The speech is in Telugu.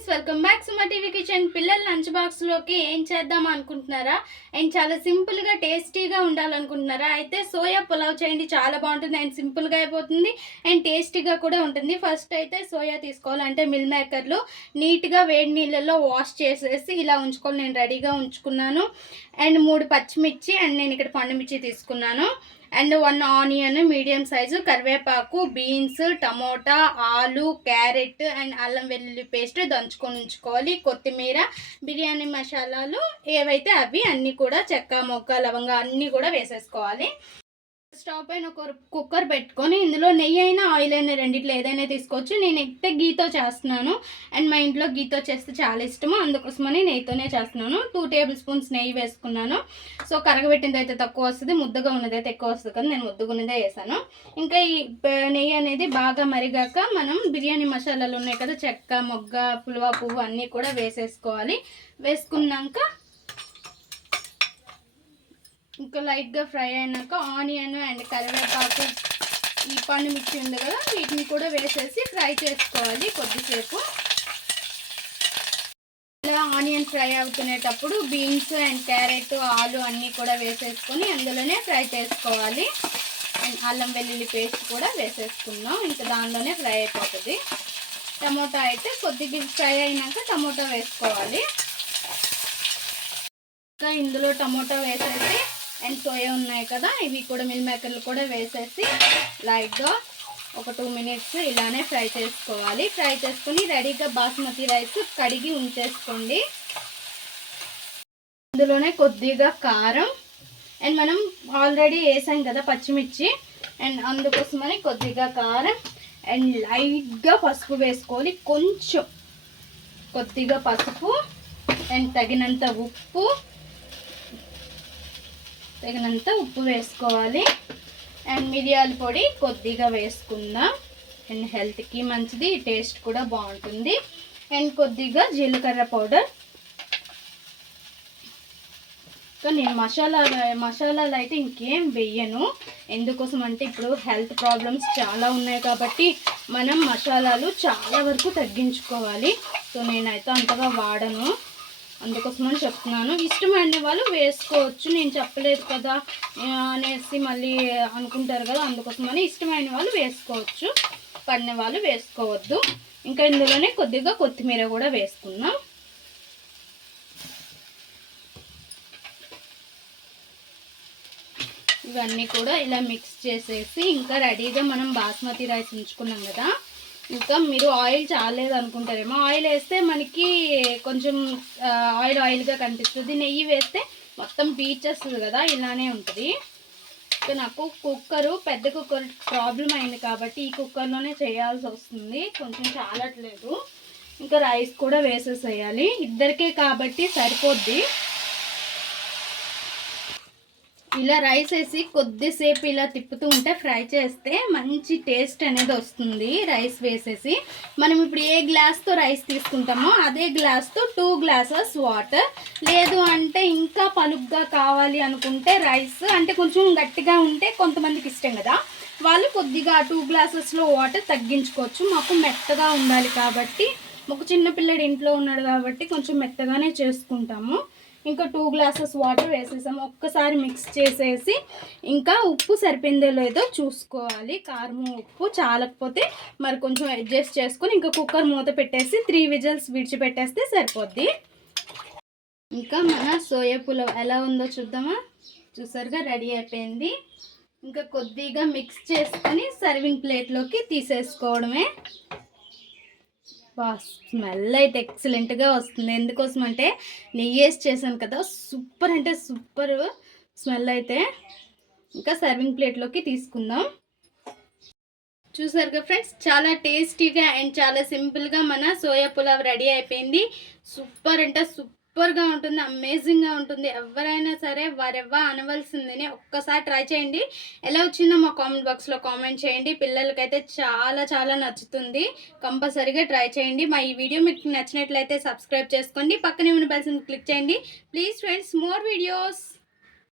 Friends welcome back Suma TV kitchen. పిల్లల లంచ్ బాక్స్లోకి ఏం చేద్దాం అనుకుంటున్నారా? అండ్ చాలా సింపుల్గా టేస్టీగా ఉండాలనుకుంటున్నారా? అయితే సోయా పులావ్ చేయండి చాలా బాగుంటుంది. అండ్ సింపుల్గా అయిపోతుంది. అండ్ టేస్టీగా కూడా ఉంటుంది. ఫస్ట్ అయితే సోయా తీసుకోవాలంటే మిల్ మేకర్లు నీట్గా వేడి నీళ్ళల్లో వాష్ చేసేసి ఇలా ఉంచుకోవాలి. నేను రెడీగా ఉంచుకున్నాను. అండ్ మూడు పచ్చిమిర్చి అండ్ నేను ఇక్కడ పండుమిర్చి తీసుకున్నాను. And one onion medium size కరివేపాకు బీన్స్ టమోటా ఆలు క్యారెట్ అండ్ అల్లం వెల్లుల్లి పేస్ట్ దంచుకొని ఉంచుకోవాలి. కొత్తిమీర బిర్యానీ మసాలాలు ఏవైతే అవి అన్నీ కూడా చెక్క మొక్క లవంగా అన్నీ కూడా వేసేసుకోవాలి. స్టవ్ పైన ఒక కుక్కర్ పెట్టుకొని ఇందులో నెయ్యి అయినా ఆయిల్ అయినా రెండిట్లో ఏదైనా తీసుకోవచ్చు. నేను అయితే గీతో చేస్తున్నాను. అండ్ మా ఇంట్లో గీతో చేస్తే చాలా ఇష్టము. అందుకోసమని నెయ్యితోనే చేస్తున్నాను. టూ టేబుల్ స్పూన్స్ నెయ్యి వేసుకున్నాను. సో కరగబెట్టింది అయితే తక్కువ వస్తుంది. ముద్దగా ఉన్నది అయితే ఎక్కువ వస్తుంది కానీ నేను ముద్దగా ఉన్నదే వేసాను. ఇంకా ఈ నెయ్యి అనేది బాగా మరిగాక మనం బిర్యానీ మసాలాలు ఉన్నాయి కదా చెక్క మొగ్గ పులువ పువ్వు అన్నీ కూడా వేసేసుకోవాలి. వేసుకున్నాక ఇంకా లైట్గా ఫ్రై అయినాక ఆనియన్ అండ్ కరివేపాకు ఈ పండు మిర్చి ఉంది కదా వీటిని కూడా వేసేసి ఫ్రై చేసుకోవాలి కొద్దిసేపు. ఇలా ఆనియన్ ఫ్రై అవుతునేటప్పుడు బీన్స్ అండ్ క్యారెట్ ఆలు అన్నీ కూడా వేసేసుకొని అందులోనే ఫ్రై చేసుకోవాలి. అండ్ అల్లం వెల్లుల్లి పేస్ట్ కూడా వేసేసుకుందాం. ఇంకా దానిలోనే ఫ్రై అయిపోతుంది. టమోటా అయితే కొద్దిగా ఫ్రై అయినాక టమోటా వేసుకోవాలి. ఇంకా ఇందులో టమోటా వేసేసి అండ్ సోయా ఉన్నాయి కదా ఇవి కూడా మిల్ మేకర్లు కూడా వేసేసి లైట్గా ఒక టూ మినిట్స్ ఇలానే ఫ్రై చేసుకోవాలి. ఫ్రై చేసుకుని రెడీగా బాస్మతి రైస్ కడిగి ఉంచేసుకోండి. అందులోనే కొద్దిగా కారం అండ్ మనం ఆల్రెడీ వేసాం కదా పచ్చిమిర్చి అండ్ అందుకోసమని కొద్దిగా కారం అండ్ లైట్గా పసుపు వేసుకోవాలి. కొంచెం కొద్దిగా పసుపు అండ్ తగినంత ఉప్పు తగినంత ఉప్పు వేసుకోవాలి. అండ్ మిరియాల పొడి కొద్దిగా వేసుకుందాం. అండ్ హెల్త్కి మంచిది టేస్ట్ కూడా బాగుంటుంది. అండ్ కొద్దిగా జీలకర్ర పౌడర్. సో నేను మసాలా మసాలాలు అయితే ఇంకేం వెయ్యను ఎందుకోసం అంటే ఇప్పుడు హెల్త్ ప్రాబ్లమ్స్ చాలా ఉన్నాయి కాబట్టి మనం మసాలాలు చాలా వరకు తగ్గించుకోవాలి. సో నేనైతే అంతగా వాడను. అందుకోసమని చెప్తున్నాను. ఇష్టమైన వాళ్ళు వేసుకోవచ్చు. నేను చెప్పలేదు కదా అనేసి మళ్ళీ అనుకుంటారు కదా అందుకోసమని ఇష్టమైన వాళ్ళు వేసుకోవచ్చు. పడిన వాళ్ళు వేసుకోవద్దు. ఇంకా ఇందులోనే కొద్దిగా కొత్తిమీర కూడా వేసుకున్నాం ఇవన్నీ కూడా ఇలా మిక్స్ చేసేసి ఇంకా రెడీగా మనం బాస్మతి రైస్ ఉంచుకున్నాం కదా ఇంకా మీరు ఆయిల్ చాలేదు అనుకుంటారేమో ఆయిల్ వేస్తే మనకి కొంచెం ఆయిల్ ఆయిల్గా కనిపిస్తుంది. నెయ్యి వేస్తే మొత్తం పీచేస్తుంది కదా ఇలానే ఉంటుంది. ఇంకా నాకు కుక్కరు పెద్ద కుక్కర్ ప్రాబ్లం అయింది కాబట్టి ఈ కుక్కర్లోనే చేయాల్సి వస్తుంది. కొంచెం చాలట్లేదు. ఇంకా రైస్ కూడా వేసేసేయాలి. ఇద్దరికే కాబట్టి సరిపోద్ది. ఇలా రైస్ వేసి కొద్దిసేపు ఇలా తిప్పుతూ ఉంటే ఫ్రై చేస్తే మంచి టేస్ట్ అనేది వస్తుంది రైస్ వేసేసి. మనం ఇప్పుడు ఏ గ్లాస్తో రైస్ తీసుకుంటామో అదే గ్లాస్తో టూ గ్లాసెస్ వాటర్. లేదు అంటే ఇంకా పలుగ్గా కావాలి అనుకుంటే రైస్. అంటే కొంచెం గట్టిగా ఉంటే కొంతమందికి ఇష్టం కదా. వాళ్ళు కొద్దిగా టూ గ్లాసెస్లో వాటర్ తగ్గించుకోవచ్చు. మాకు మెత్తగా ఉండాలి కాబట్టి. ఒక చిన్న పిల్లడు ఇంట్లో ఉన్నాడు కాబట్టి కొంచెం మెత్తగానే చేసుకుంటాము. ఇంకా టూ గ్లాసెస్ వాటర్ వేసేసాము ఒక్కసారి మిక్స్ చేసేసి ఇంకా ఉప్పు సరిపోయిందో లేదో చూసుకోవాలి. కారం ఉప్పు చాలకపోతే మరి కొంచెం అడ్జస్ట్ చేసుకొని ఇంకా కుక్కర్ మూత పెట్టేసి త్రీ విజిల్స్ విడిచిపెట్టేస్తే సరిపోద్ది. ఇంకా మన సోయా పులావ్ ఎలా ఉందో చూద్దామా? చూసారుగా రెడీ అయిపోయింది. ఇంకా కొద్దిగా మిక్స్ చేసుకొని సర్వింగ్ ప్లేట్లోకి తీసేసుకోవడమే. వా స్మెల్ అయితే ఎక్సలెంట్గా వస్తుంది. ఎందుకోసం అంటే నెయ్యి వేసి చేశాను కదా సూపర్ అంటే సూపర్ స్మెల్ అయితే. ఇంకా సర్వింగ్ ప్లేట్లోకి తీసుకుందాం. చూసారుగా ఫ్రెండ్స్ చాలా టేస్టీగా అండ్ చాలా సింపుల్గా మన సోయా పులావ్ రెడీ అయిపోయింది. సూపర్ అంటే సూపర్ సూపర్గా ఉంటుంది అమేజింగ్గా ఉంటుంది. ఎవరైనా సరే వారెవ్వా అనవలసిందని ఒక్కసారి ట్రై చేయండి. ఎలా వచ్చిందో మా కామెంట్ బాక్స్లో కామెంట్ చేయండి. పిల్లలకైతే చాలా చాలా నచ్చుతుంది. కంపల్సరీగా ట్రై చేయండి. మా ఈ వీడియో మీకు నచ్చినట్లయితే సబ్స్క్రైబ్ చేసుకోండి. పక్కనే ఉన్న బెల్స్ని క్లిక్ చేయండి. Please friends more videos!